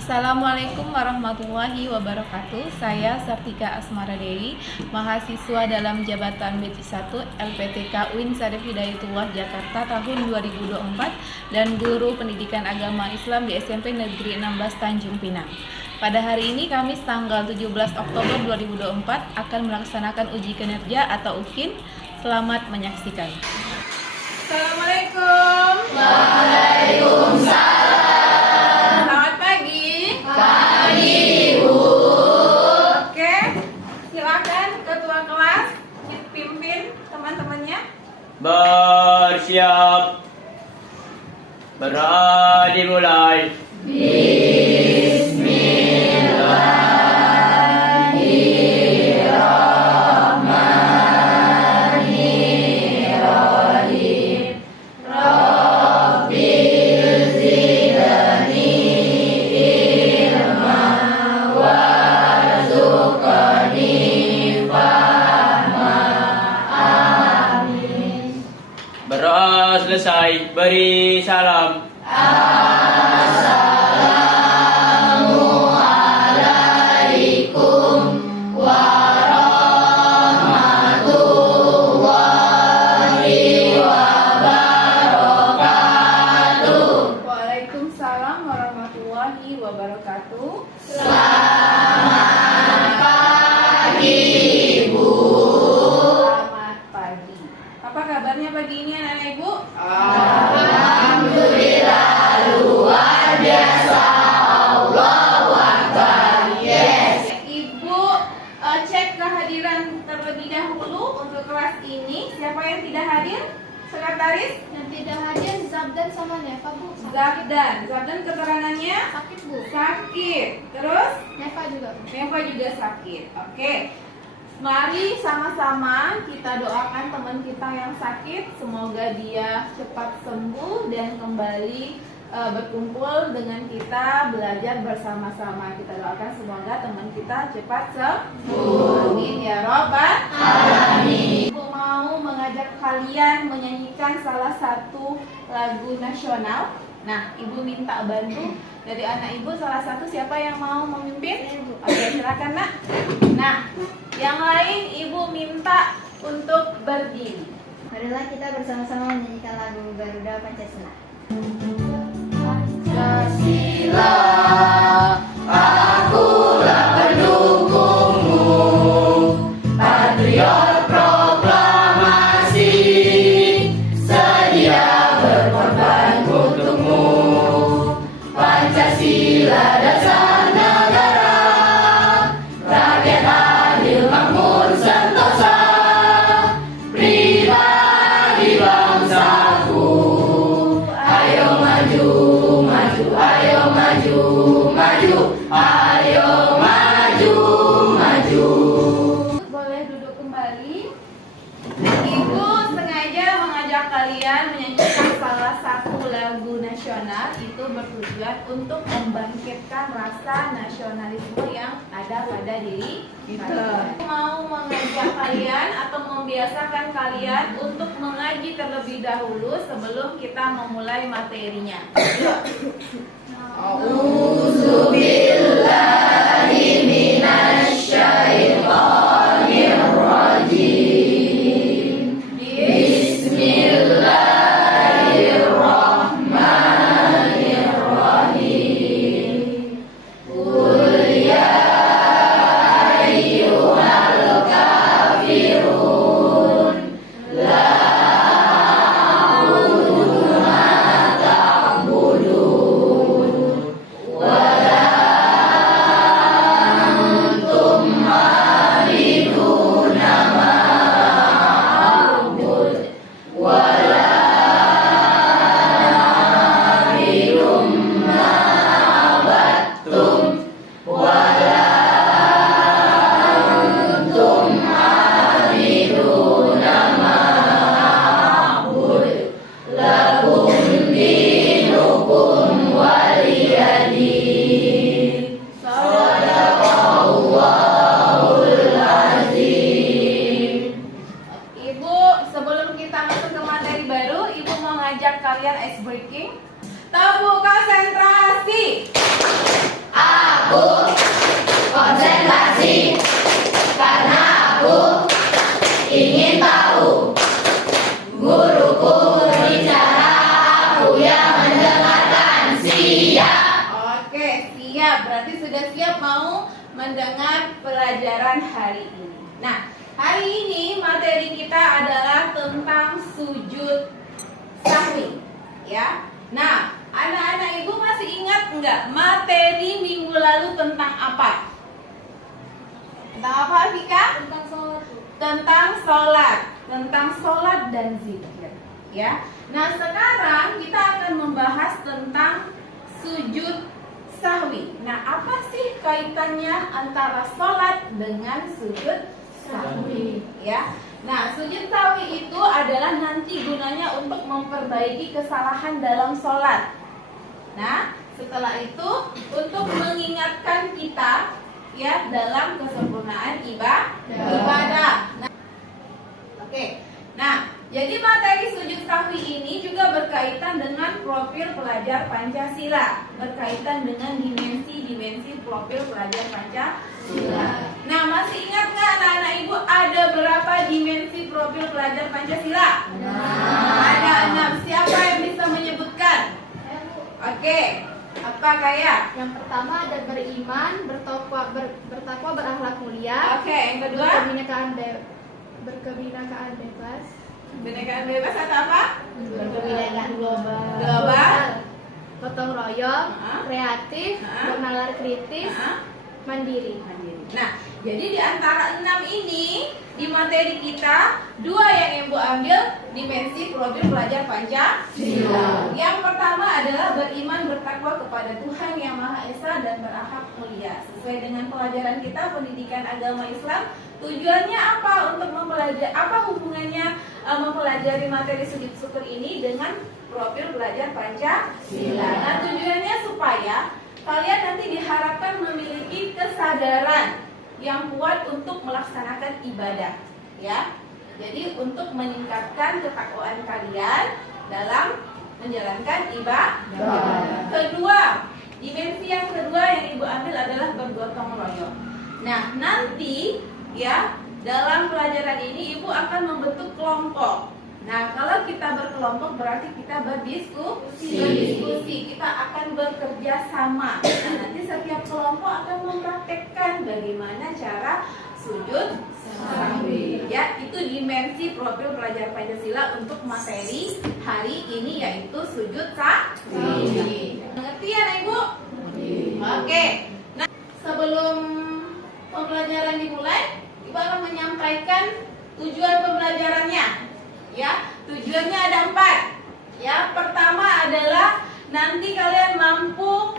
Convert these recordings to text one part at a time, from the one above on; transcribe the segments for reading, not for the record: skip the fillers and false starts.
Assalamualaikum warahmatullahi wabarakatuh. Saya Sartika Asmara Dewi, mahasiswa dalam jabatan BC1 LPTK UIN Syarif Hidayatullah Jakarta tahun 2024 dan guru pendidikan agama Islam di SMP Negeri 16 Tanjung Pinang. Pada hari ini Kamis tanggal 17 Oktober 2024 akan melaksanakan uji kinerja atau UKIN. Selamat menyaksikan. Assalamualaikum. Waalaikumsalam. Selamat pagi. Pagi, Bu. Oke, silakan ketua kelas pimpin teman-temannya. Bersiap. Berani mulai. Selesai, beri salam. Assalamualaikum warahmatullahi wabarakatuh. Waalaikumsalam warahmatullahi wabarakatuh. Selamat pagi, Bu. Selamat pagi. Apa kabarnya pagi ini anak-anak ibu? Alhamdulillah, luar biasa. Allahu Akbar. Yes. Ibu cek kehadiran terlebih dahulu untuk kelas ini. Siapa yang tidak hadir? Sekretaris? Yang tidak hadir Zabdan sama Neva, Bu. Zabdan. Zabdan keterangannya Sakit, Bu. sakit. Terus Neva juga, Bu. Neva juga sakit. Oke. Mari sama-sama kita doakan teman kita yang sakit, semoga dia cepat sembuh dan kembali berkumpul dengan kita, belajar bersama-sama. Kita doakan semoga teman kita cepat sembuh. Amin ya robbal alamin. Ibu mau mengajak kalian menyanyikan salah satu lagu nasional. Nah, ibu minta bantu dari anak ibu salah satu, siapa yang mau memimpin? Oke, silakan nak. Nah, yang lain ibu minta untuk berdiri. Marilah kita bersama-sama menyanyikan lagu Garuda Pancasila. Pancasila, akulah pendukungmu, patriot proklamasi, sedia berkorban untukmu. Pancasila dasar negara, rakyat adil makmur sentosa, pribadi bangsaku. Ayo maju, maju, ayo maju, maju, ayo maju, maju. Boleh duduk kembali. Ibu sengaja mengajak kalian menyanyikan salah satu lagu nasional, itu bertujuan untuk membangkitkan rasa nasionalisme yang ada pada diri kita. Mau mengajak kalian atau membiasakan kalian untuk mengaji terlebih dahulu sebelum kita memulai materinya. A'udzubillahi minasyaitonirrajim. Bismillahirrahmanirrahim. Qul ya ayyuhal kafirun, la a'budu ma ta'budun, Sudah siap mau mendengar pelajaran hari ini. Nah, hari ini materi kita adalah tentang sujud sahwi, ya. Nah, anak-anak ibu masih ingat enggak materi minggu lalu tentang apa? Tentang apa, Vika? Tentang sholat. Tentang sholat dan zikir, ya. Nah, sekarang kita akan membahas tentang sujud sahwi. Nah, apa sih kaitannya antara sholat dengan sujud sahwi? Ya. Nah, sujud sahwi itu adalah nanti gunanya untuk memperbaiki kesalahan dalam sholat. Nah, setelah itu untuk mengingatkan kita ya dalam kesempurnaan ibadah. Nah, oke. Nah, jadi materi sujud sahwi ini juga berkaitan dengan profil pelajar Pancasila, berkaitan dengan dimensi-dimensi profil pelajar Pancasila. Nah, masih ingat nggak anak-anak ibu ada berapa dimensi profil pelajar Pancasila? Ada 6. Siapa yang bisa menyebutkan? Oke, apa kayak? Yang pertama ada beriman, bertakwa, berakhlak mulia. Oke, yang kedua? Berkebinekaan bebas. Kebinekaan bebas atau apa? Berkebinekaan Global. Gotong royong, Hah? kreatif, Hah? bernalar kritis, Hah? mandiri. Nah, jadi di antara 6 ini di materi kita 2 yang ibu ambil dimensi profil pelajar Pancasila. Yang pertama adalah beriman bertakwa kepada Tuhan Yang Maha Esa dan berakhlak mulia. Sesuai dengan pelajaran kita pendidikan agama Islam, tujuannya apa untuk mempelajari apa hubungannya mempelajari materi sujud syukur ini dengan profil pelajar Pancasila. Nah, tujuannya supaya kalian nanti diharapkan memiliki kesadaran yang kuat untuk melaksanakan ibadah, ya. Jadi untuk meningkatkan ketakwaan kalian dalam menjalankan ibadah. Kedua, dimensi yang kedua yang ibu ambil adalah bergotong royong. Nah, nanti ya dalam pelajaran ini ibu akan membentuk kelompok. Nah, kalau kita berkelompok berarti kita berdiskusi, kita akan bekerja sama. Nah, nanti setiap kelompok akan mempraktekkan bagaimana cara sujud sahwi. Ya, itu dimensi profil pelajar Pancasila untuk materi hari ini yaitu sujud sahwi. Mengerti ya, Ibu? Oke. Nah, sebelum pembelajaran dimulai, Ibu akan menyampaikan tujuan pembelajarannya. Ya, tujuannya ada 4. Ya, pertama adalah nanti kalian mampu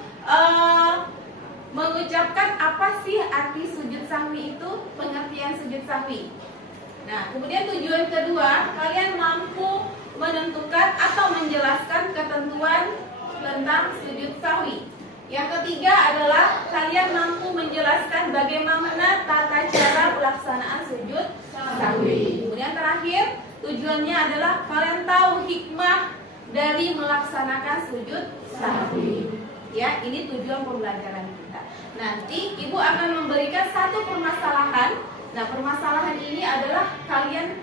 mengucapkan apa sih arti sujud sahwi itu, pengertian sujud sahwi. Nah, kemudian tujuan kedua, kalian mampu menentukan atau menjelaskan ketentuan tentang sujud sahwi. Yang ketiga adalah kalian mampu menjelaskan bagaimana tata cara pelaksanaan sujud sahwi. Kemudian terakhir, tujuannya adalah kalian tahu hikmah dari melaksanakan sujud sahwi. Ya, ini tujuan pembelajaran kita. Nanti ibu akan memberikan satu permasalahan. Nah, permasalahan ini adalah kalian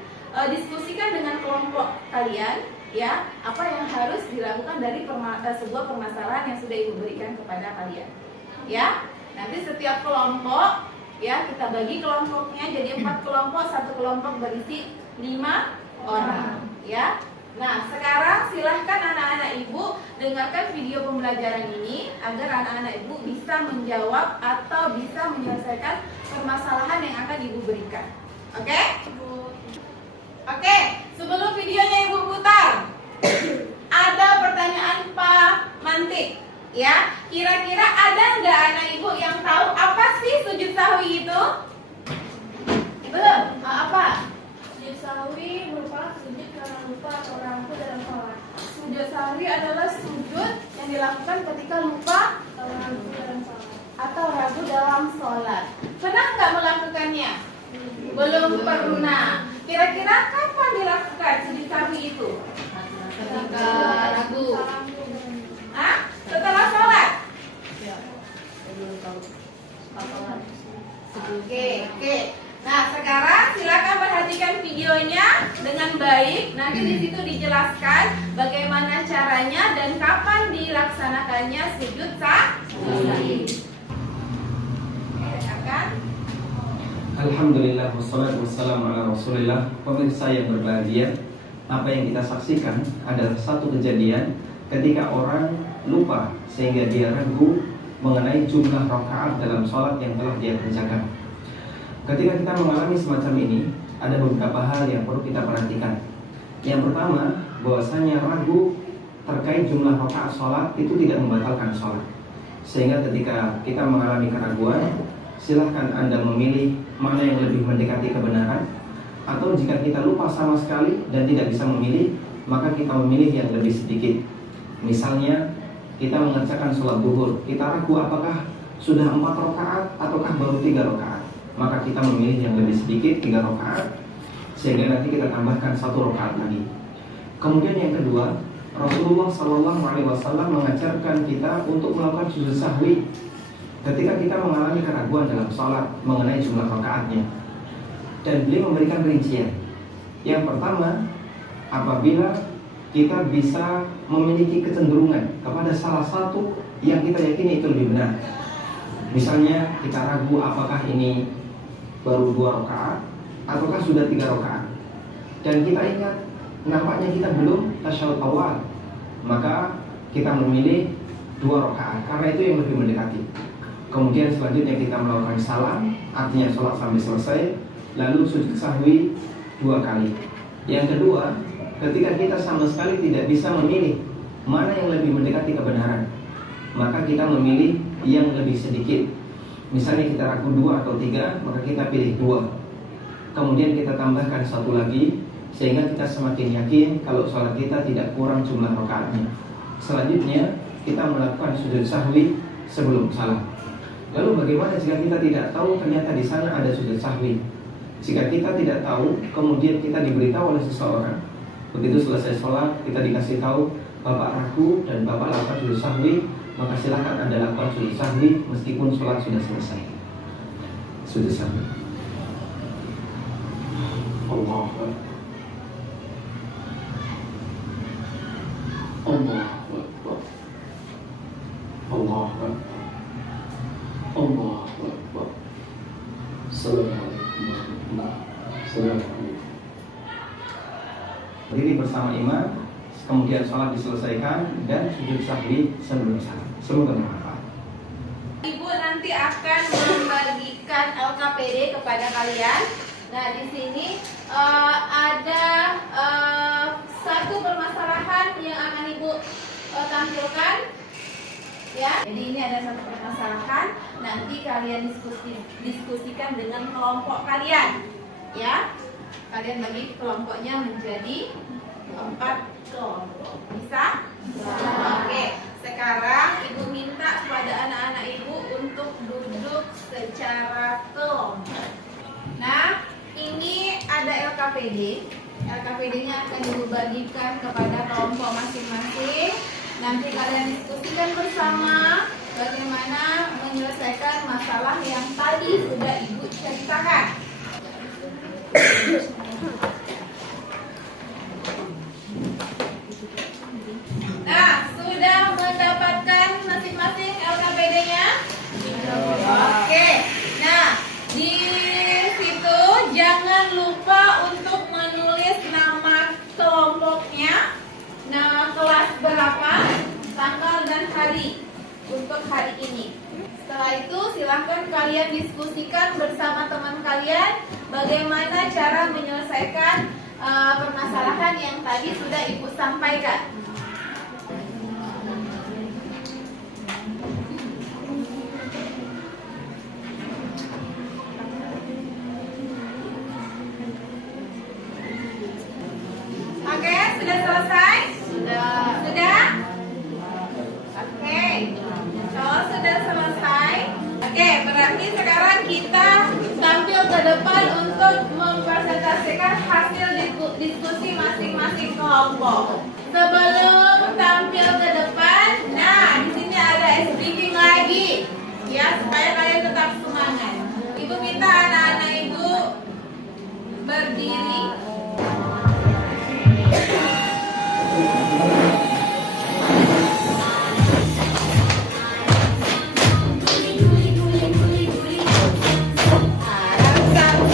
diskusikan dengan kelompok kalian, ya, apa yang harus dilakukan dari sebuah permasalahan yang sudah ibu berikan kepada kalian. Ya, nanti setiap kelompok, ya, kita bagi kelompoknya jadi 4 kelompok, satu kelompok berisi 5 orang, ya. Nah, sekarang silahkan anak-anak ibu dengarkan video pembelajaran ini agar anak-anak ibu bisa menjawab atau bisa menyelesaikan permasalahan yang akan ibu berikan. Oke? Oke, sebelum videonya ibu putar, ada pertanyaan Pak Mantik, ya. Kira-kira ada nggak anak ibu yang tahu apa sih sujud sahwi itu? Belum? Apa? Sujud sahwi merupakan sujud karena lupa atau ragu dalam sholat. Sujud sahwi adalah sujud yang dilakukan ketika lupa atau ragu dalam sholat. Pernah nggak melakukannya? Belum pernah. Kira-kira kapan dilakukan sujud sahwi itu? Ketika ragu. Hah? Setelah sholat? Oke. Nah, sekarang silakan perhatikan videonya dengan baik. Nanti di situ dijelaskan bagaimana caranya dan kapan dilaksanakannya sujud sahwi. Alhamdulillah wassalatu wassalamu ala Rasulillah. Pemirsa yang berbahagia, apa yang kita saksikan adalah satu kejadian ketika orang lupa sehingga dia ragu mengenai jumlah rakaat dalam sholat yang telah dia kerjakan. Ketika kita mengalami semacam ini, ada beberapa hal yang perlu kita perhatikan. Yang pertama, bahwasanya ragu terkait jumlah rakaat sholat itu tidak membatalkan sholat. Sehingga ketika kita mengalami keraguan, silahkan Anda memilih mana yang lebih mendekati kebenaran. Atau jika kita lupa sama sekali dan tidak bisa memilih, maka kita memilih yang lebih sedikit. Misalnya kita mengerjakan sholat duhur, kita ragu apakah sudah 4 rakaat ataukah baru 3 rakaat. Maka kita memilih yang lebih sedikit, 3 rakaat, sehingga nanti kita tambahkan 1 rakaat lagi. Kemudian yang kedua, Rasulullah SAW mengajarkan kita untuk melakukan sujud sahwi ketika kita mengalami keraguan dalam sholat mengenai jumlah rakaatnya. Dan beliau memberikan rincian. Yang pertama, apabila kita bisa memiliki kecenderungan kepada salah satu yang kita yakini itu lebih benar. Misalnya kita ragu apakah ini baru 2 rakaat ataukah sudah 3 rakaat. Dan kita ingat nampaknya kita belum tasyahud awal, maka kita memilih 2 rakaat karena itu yang lebih mendekati. Kemudian selanjutnya kita melakukan salam, artinya sholat sampai selesai, lalu sujud sahwi 2 kali. Yang kedua, ketika kita sama sekali tidak bisa memilih mana yang lebih mendekati kebenaran, maka kita memilih yang lebih sedikit. Misalnya kita ragu 2 atau 3, maka kita pilih 2. Kemudian kita tambahkan 1 lagi, sehingga kita semakin yakin kalau sholat kita tidak kurang jumlah rakaatnya. Selanjutnya kita melakukan sujud sahwi sebelum salam. Lalu bagaimana jika kita tidak tahu ternyata di sana ada sujud sahwi? Jika kita tidak tahu, kemudian kita diberitahu oleh seseorang, begitu selesai sholat kita dikasih tahu Bapak ragu dan Bapak lakukan sujud sahwi, maka silakan Anda lakukan sujud sahwi meskipun sholat sudah selesai. Sujud sahwi. Allah Akbar. Allah Akbar. Allah Akbar. Allah Akbar. Assalamualaikum warahmatullahi wabarakatuh. Berdiri bersama imam, kemudian sholat diselesaikan dan sujud sahwi sebelum salam. Semoga bermanfaat. Ibu nanti akan membagikan LKPD kepada kalian. Nah, di sini ada satu permasalahan yang akan Ibu tampilkan. Ya, jadi ini ada satu permasalahan. Nanti kalian diskusikan dengan kelompok kalian. Ya, kalian bagi kelompoknya menjadi 4 kelompok. Bisa? Oke. Sekarang Ibu minta kepada anak-anak Ibu untuk duduk secara kelompok. Nah, ini ada LKPD. LKPD-nya akan Ibu bagikan kepada kelompok masing-masing. Nanti kalian diskusikan bersama bagaimana menyelesaikan masalah yang tadi sudah Ibu ceritakan. Nah, sudah mendapatkan masing-masing LKPD-nya? Oke. Nah, di situ jangan lupa untuk menulis nama kelompoknya, nama kelas berapa, tanggal dan hari untuk hari ini. Setelah itu silahkan kalian diskusikan bersama teman kalian bagaimana cara menyelesaikan permasalahan yang tadi sudah Ibu sampaikan. Oke, sudah selesai? Sudah? Oke. Kalau sudah selesai, oke, berarti sekarang kita tampil ke depan untuk mempresentasikan hasil diskusi masing-masing kelompok. Sebelum tampil ke depan, nah di sini ada speaking lagi, ya supaya kalian tetap semangat. Ibu minta anak-anak Ibu berdiri. Satu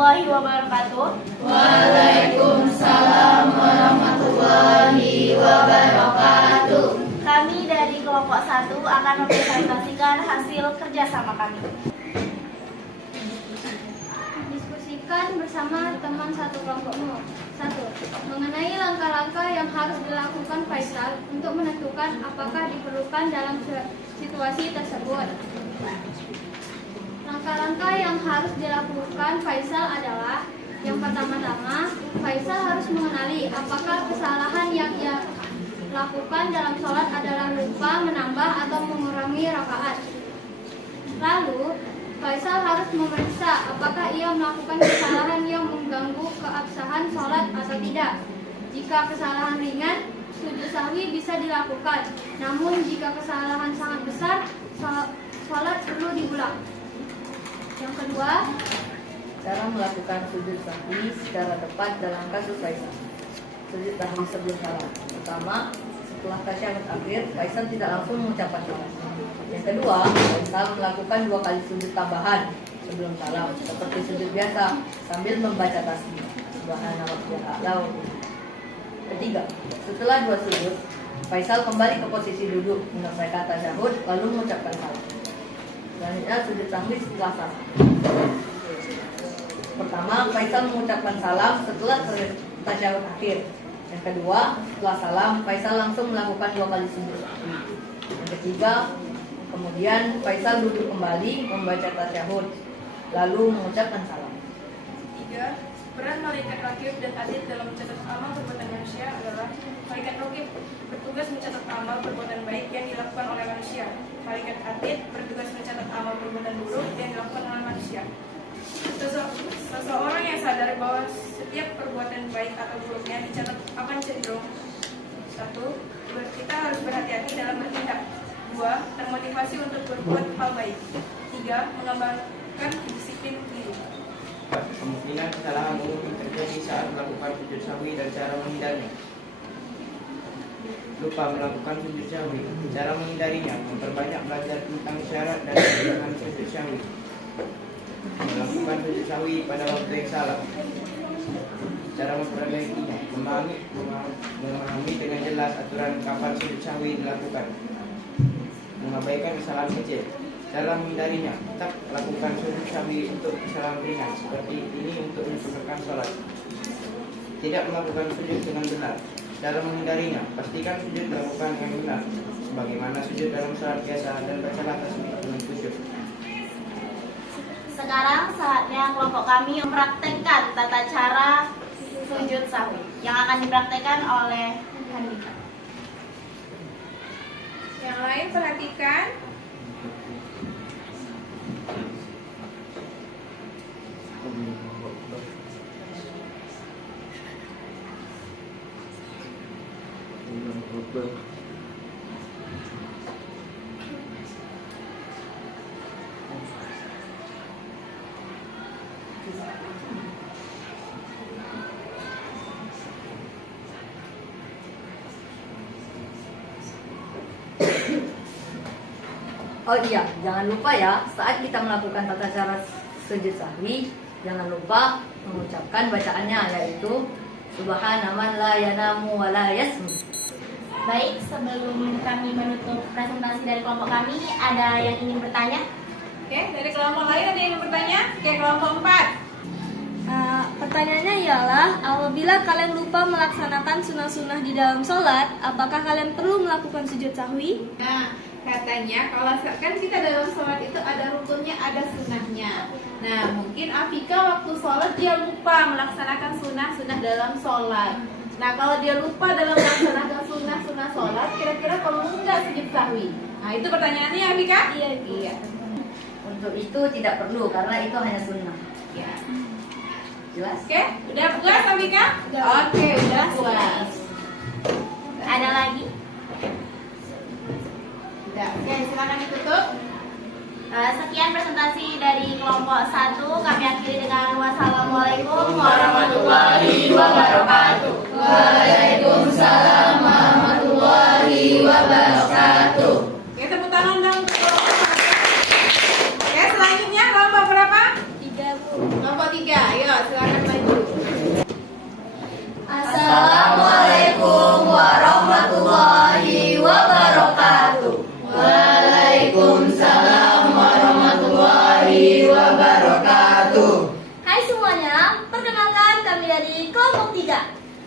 warahmatullahi wabarakatuh. Waalaikumsalam warahmatullahi wabarakatuh. Kami dari kelompok 1 akan mempresentasikan hasil kerjasama kami. Diskusikan bersama teman satu kelompokmu. 1. Mengenai langkah-langkah yang harus dilakukan Faisal untuk menentukan apakah diperlukan dalam situasi tersebut. Langkah-langkah yang harus dilakukan Faisal adalah: yang pertama-tama, Faisal harus mengenali apakah kesalahan yang ia lakukan dalam sholat adalah lupa, menambah, atau mengurangi rakaat. Lalu, Faisal harus memeriksa apakah ia melakukan kesalahan yang mengganggu keabsahan sholat atau tidak. Jika kesalahan ringan, sujud sahwi bisa dilakukan. Namun, jika kesalahan sangat besar, sholat perlu diulang. Yang kedua, Cara melakukan sujud sahwi secara tepat dalam kasus Faisal. Sujud sahwi sebelum salam. Pertama, setelah tasyahud akhir, Faisal tidak langsung mengucapkan salam. Yang kedua, Faisal melakukan 2 kali sujud tambahan sebelum salam, seperti sujud biasa sambil membaca tasbih. Subhana rabbiyal a'la. Ketiga, setelah 2 sujud, Faisal kembali ke posisi duduk menyelesaikan tasyahud lalu mengucapkan salam. Selanjutnya sujud sahwi setelah salam. Pertama, Faisal mengucapkan salam setelah tasyahud akhir. Yang kedua, setelah salam, Faisal langsung melakukan 2 kali sujud sahwi. Yang ketiga, kemudian Faisal duduk kembali membaca tasyahud, lalu mengucapkan salam. 3. Peran malaikat rakib dan atid dalam mencatat amal perbuatan manusia adalah: malaikat rakib bertugas mencatat amal perbuatan baik yang dilakukan oleh manusia. Malaikat atid bertugas mencatat amal perbuatan buruk yang dilakukan oleh manusia. Seseorang yang sadar bahwa setiap perbuatan baik atau buruknya dicatat akan cenderung: 1. Kita harus berhati-hati dalam bertindak. 2. Termotivasi untuk berbuat hal baik. 3. Mengembangkan disiplin diri. Kemungkinan kesalahan umum terjadi saat melakukan sujud sahwi dan cara menghindarinya. Lupa melakukan sujud sahwi. Cara menghindarinya: memperbanyak belajar tentang syarat dan kesunahan sujud sahwi. Melakukan sujud sahwi pada waktu yang salah. Cara memperbaikinya: memahami dengan jelas aturan kapan sujud sahwi dilakukan. Mengabaikan kesalahan kecil. Cara menghindarinya: tetap lakukan sujud sahwi untuk kesalahan ringan seperti ini untuk menyempurnakan sholat. Tidak melakukan sujud dengan benar. Cara menghindarinya: pastikan sujud dilakukan dengan benar, sebagaimana sujud dalam sholat biasa, dan bacalah tasbih dengan khusyuk. sekarang saatnya kelompok kami mempraktekkan tata cara sujud sahwi yang akan dipraktekkan oleh Handika. Yang lain perhatikan. Oh iya, jangan lupa ya, saat kita melakukan tata cara sujud sahwi, jangan lupa mengucapkan bacaannya, yaitu Subhana man la yanamu wa la yasmu. Baik, sebelum kami menutup presentasi dari kelompok kami, ada yang ingin bertanya? Oke, dari kelompok lain ada yang bertanya? Oke, kelompok 4. Pertanyaannya ialah, apabila kalian lupa melaksanakan sunnah-sunnah di dalam sholat, apakah kalian perlu melakukan sujud sahwi? Nah, katanya kalau kan kita dalam sholat itu ada rukunnya, ada sunnahnya. Nah, mungkin Afika waktu sholat dia lupa melaksanakan sunnah-sunnah dalam sholat. Nah, kalau dia lupa dalam melaksanakan sunnah-sunnah sholat, kira-kira perlu nggak sujud sahwi? Nah, itu pertanyaannya Afika? Iya. Untuk itu tidak perlu, karena itu hanya sunnah. Ya. Jelas? Oke, udah puas Afika? Oke, udah puas. Ada lagi? Udah. Oke, silakan ditutup. Sekian presentasi dari kelompok 1. Kami akhiri dengan wassalamualaikum warahmatullahi wabarakatuh. Waalaikumsalam warahmatullahi wabarakatuh. Oke, tepuk tangan dong. Oke, selanjutnya kelompok berapa? 3, Bu. Kelompok 3. Ayo, silakan maju. Assalamualaikum warahmatullahi wabarakatuh. Waalaikumsalam warahmatullahi wabarakatuh. Hai semuanya, perkenalkan kami dari kelompok 3.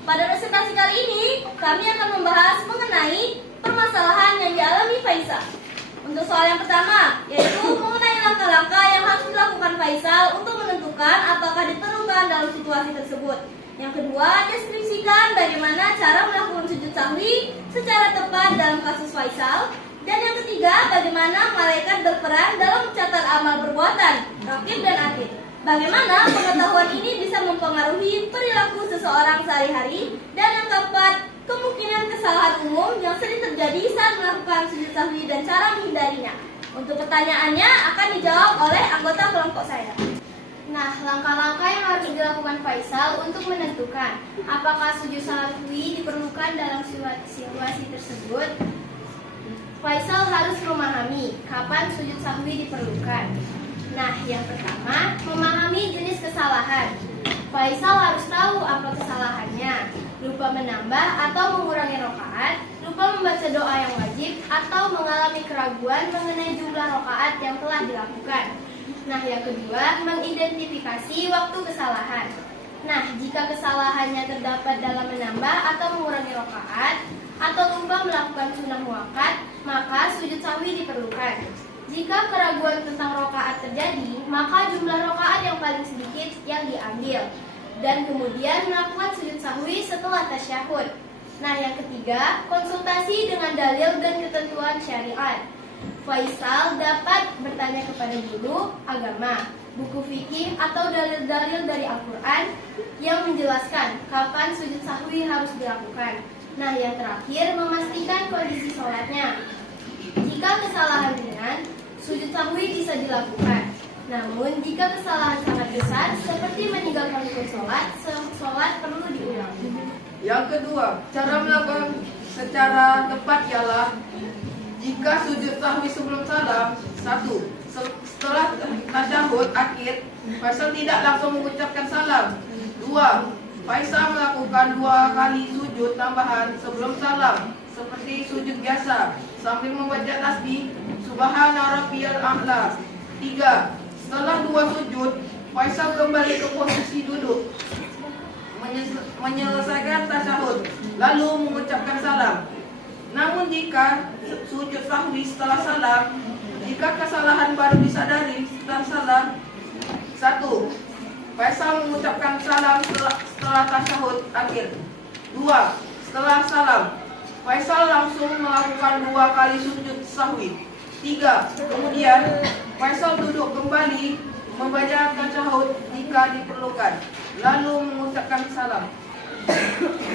Pada presentasi kali ini, kami akan membahas mengenai permasalahan yang dialami Faisal. Untuk soal yang pertama, yaitu mengenai langkah-langkah yang harus dilakukan Faisal untuk menentukan apakah diperlukan dalam situasi tersebut. Yang kedua, deskripsikan bagaimana cara melakukan sujud sahwi secara tepat dalam kasus Faisal. Dan yang ketiga, bagaimana malaikat berperan dalam mencatat amal perbuatan, raqib dan atid. Bagaimana pengetahuan ini bisa mempengaruhi perilaku seseorang sehari-hari. Dan yang keempat, kemungkinan kesalahan umum yang sering terjadi saat melakukan sujud sahwi dan cara menghindarinya. Untuk pertanyaannya akan dijawab oleh anggota kelompok saya. Nah, langkah-langkah yang harus dilakukan Faisal untuk menentukan apakah sujud sahwi diperlukan dalam situasi tersebut. Faisal harus memahami kapan sujud sahwi diperlukan. Nah, yang pertama, memahami jenis kesalahan. Faisal harus tahu apa kesalahannya. Lupa menambah atau mengurangi rakaat, lupa membaca doa yang wajib, atau mengalami keraguan mengenai jumlah rakaat yang telah dilakukan. Nah, yang kedua, mengidentifikasi waktu kesalahan. Nah, jika kesalahannya terdapat dalam menambah atau mengurangi rakaat, atau lupa melakukan sunnah muakkad, maka sujud sahwi diperlukan. Jika keraguan tentang rakaat terjadi, maka jumlah rakaat yang paling sedikit yang diambil. Dan kemudian melakukan sujud sahwi setelah tasyahud. Nah, yang ketiga, konsultasi dengan dalil dan ketentuan syariat. Faisal dapat bertanya kepada guru agama, buku fikih atau dalil-dalil dari Al-Quran yang menjelaskan kapan sujud sahwi harus dilakukan. Nah, yang terakhir, memastikan kondisi sholatnya. Jika kesalahan ringan, sujud sahwi bisa dilakukan. Namun, jika kesalahan sangat besar, seperti meninggalkan rukun sholat perlu diulang. Yang kedua, cara melakukan secara tepat ialah jika sujud sahwi sebelum salam, 1. Setelah tasyahud akhir, Faisal tidak langsung mengucapkan salam. 2. Faisal melakukan 2 kali sujud tambahan sebelum salam, seperti sujud biasa, sambil membaca tasbih Subhana Rabbiyal A'la. 3. Setelah 2 sujud, Faisal kembali ke posisi duduk, menyelesaikan tasyahud, lalu mengucapkan salam. Namun jika sujud sahwi setelah salam, jika kesalahan baru disadari setelah salam, 1. Faisal mengucapkan salam setelah tasyahud akhir. 2. Setelah salam, Faisal langsung melakukan 2 kali sujud sahwi. 3. Kemudian Faisal duduk kembali membaca tasyahud jika diperlukan, lalu mengucapkan salam.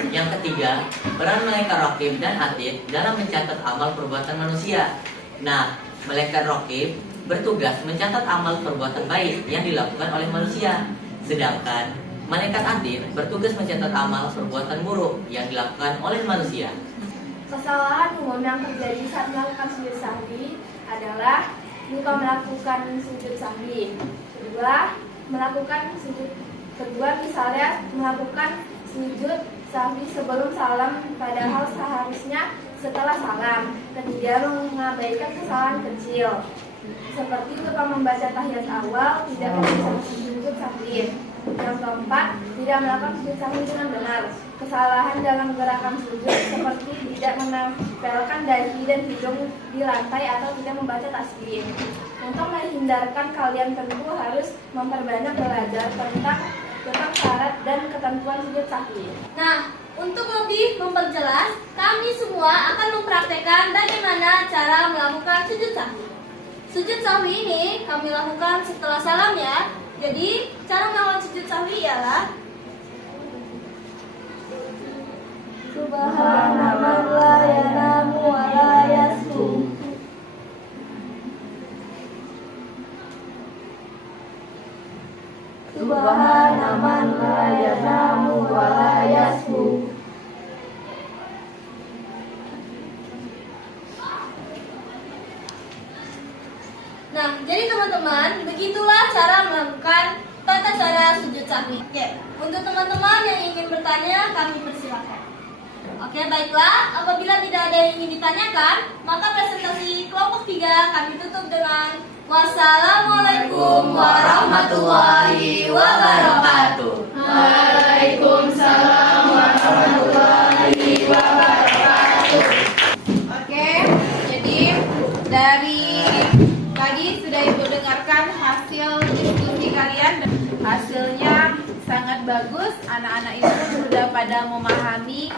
Yang ketiga, peran malaikat raqib dan atid dalam mencatat amal perbuatan manusia. Nah, malaikat raqib bertugas mencatat amal perbuatan baik yang dilakukan oleh manusia, sedangkan malaikat atid bertugas mencatat amal perbuatan buruk yang dilakukan oleh manusia. Kesalahan umum yang terjadi saat melakukan sujud sahwi adalah lupa melakukan sujud sahwi. Kedua, misalnya melakukan sujud sahwi sebelum salam padahal seharusnya setelah salam. Ketiga, mengabaikan kesalahan kecil seperti lupa membaca tahiyat awal, tidak melakukan sujud sahwi. Yang keempat, tidak melakukan sujud sahwi dengan benar. Kesalahan dalam gerakan sujud seperti tidak menempelkan dahi dan hidung di lantai atau tidak membaca tasbih. Untuk menghindarkan kalian tentu harus memperbanyak belajar tentang syarat dan ketentuan sujud sahwi. Nah, untuk lebih memperjelas, kami semua akan mempraktekkan bagaimana cara melakukan sujud sahwi. Sujud sahwi ini kami lakukan setelah salam ya. Jadi, cara melakukan sujud sahwi ialah Subhana man la yanamu wa la yasbu. Subhana man la yanamu wa la yasbu. Nah, jadi teman-teman, begitulah cara melakukan tata cara sujud sahwi. Oke, untuk teman-teman yang ingin bertanya, kami persilakan. Oke, baiklah. Apabila tidak ada yang ingin ditanyakan, maka presentasi kelompok 3 kami tutup dengan wassalamualaikum warahmatullahi wabarakatuh. Waalaikumsalam warahmatullahi wabarakatuh. Oke, jadi dari tadi sudah Ibu dengarkan hasil diskusi kalian. Hasilnya sangat bagus. Anak-anak Ibu sudah pada memahami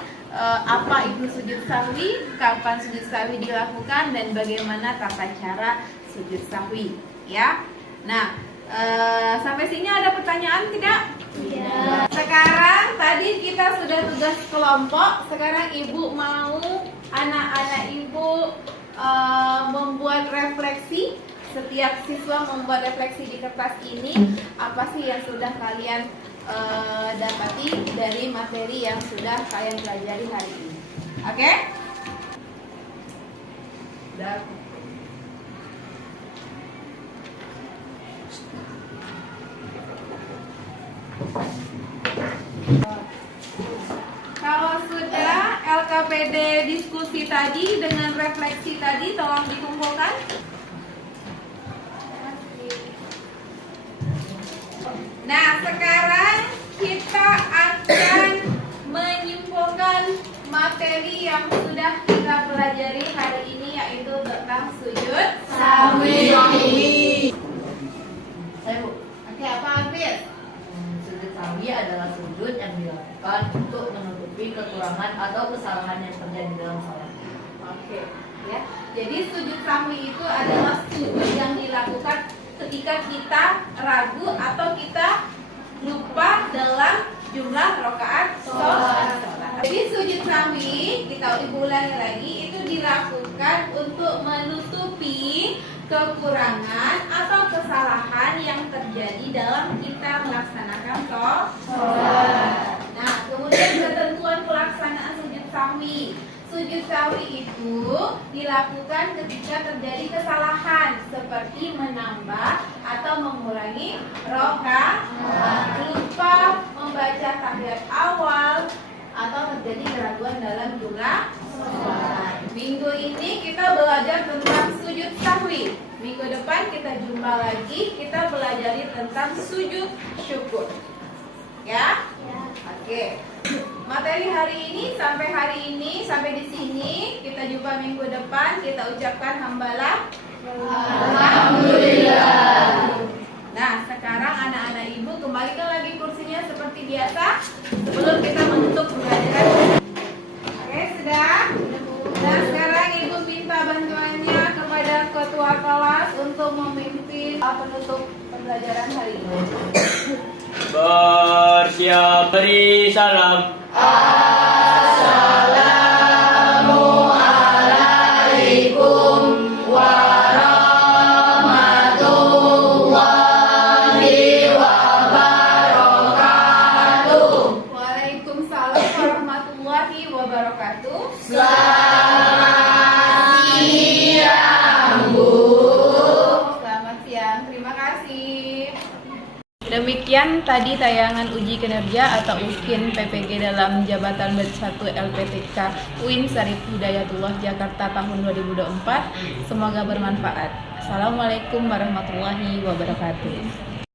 apa itu sujud sahwi, kapan sujud sahwi dilakukan, dan bagaimana tata cara sujud sahwi. Ya. Nah, sampai sini ada pertanyaan tidak? Ya. Sekarang tadi kita sudah tugas kelompok. Sekarang Ibu mau anak-anak Ibu membuat refleksi. Setiap siswa membuat refleksi di kertas ini. Apa sih yang sudah kalian dapati dari materi yang sudah kalian pelajari hari ini? Oke? Kalau sudah LKPD diskusi tadi dengan refleksi tadi, tolong dikumpulkan. Nah, sekarang kita akan menyimpulkan materi yang sudah kita pelajari hari ini, yaitu tentang sujud Sahwi. Saya Bu, Oke, apa Hafiz? sujud sahwi adalah sujud yang dilakukan untuk menutupi kekurangan atau kesalahan yang terjadi dalam salat. Oke, ya. Jadi sujud sahwi itu adalah sujud yang dilakukan ketika kita ragu atau kita lupa dalam jumlah rakaat sholat. Jadi sujud sahwi, kita ulangi lagi, itu dilakukan untuk menutupi kekurangan atau kesalahan yang terjadi dalam kita melaksanakan sholat. Nah, kemudian ketentuan pelaksanaan sujud sahwi. Sujud sahwi itu dilakukan ketika terjadi kesalahan seperti menambah atau mengurangi rakaat, lupa membaca tahiyat awal, atau terjadi keraguan dalam jumlah sholat. Minggu ini kita belajar tentang sujud sahwi. Minggu depan kita jumpa lagi, kita pelajari tentang sujud syukur. Ya? Oke. Materi hari ini sampai di sini. Kita jumpa minggu depan. Kita ucapkan hamdalah. Alhamdulillah. Nah, sekarang anak-anak Ibu kembalikan lagi kursinya seperti biasa sebelum kita menutup pembelajaran. Oke, sudah? Nah, sekarang Ibu minta bantuannya kepada ketua kelas untuk memimpin penutup pembelajaran hari ini. Bersiap beri salam. Assalamualaikum warahmatullahi wabarakatuh. Waalaikumsalam warahmatullahi wabarakatuh. Selamat siang, Bu. Selamat siang, terima kasih. Demikian tadi tayangan uji kinerja atau UKIN PPG dalam Jabatan Bat 1 LPTK UIN Syarif Hidayatullah Jakarta tahun 2024. Semoga bermanfaat. Assalamualaikum warahmatullahi wabarakatuh.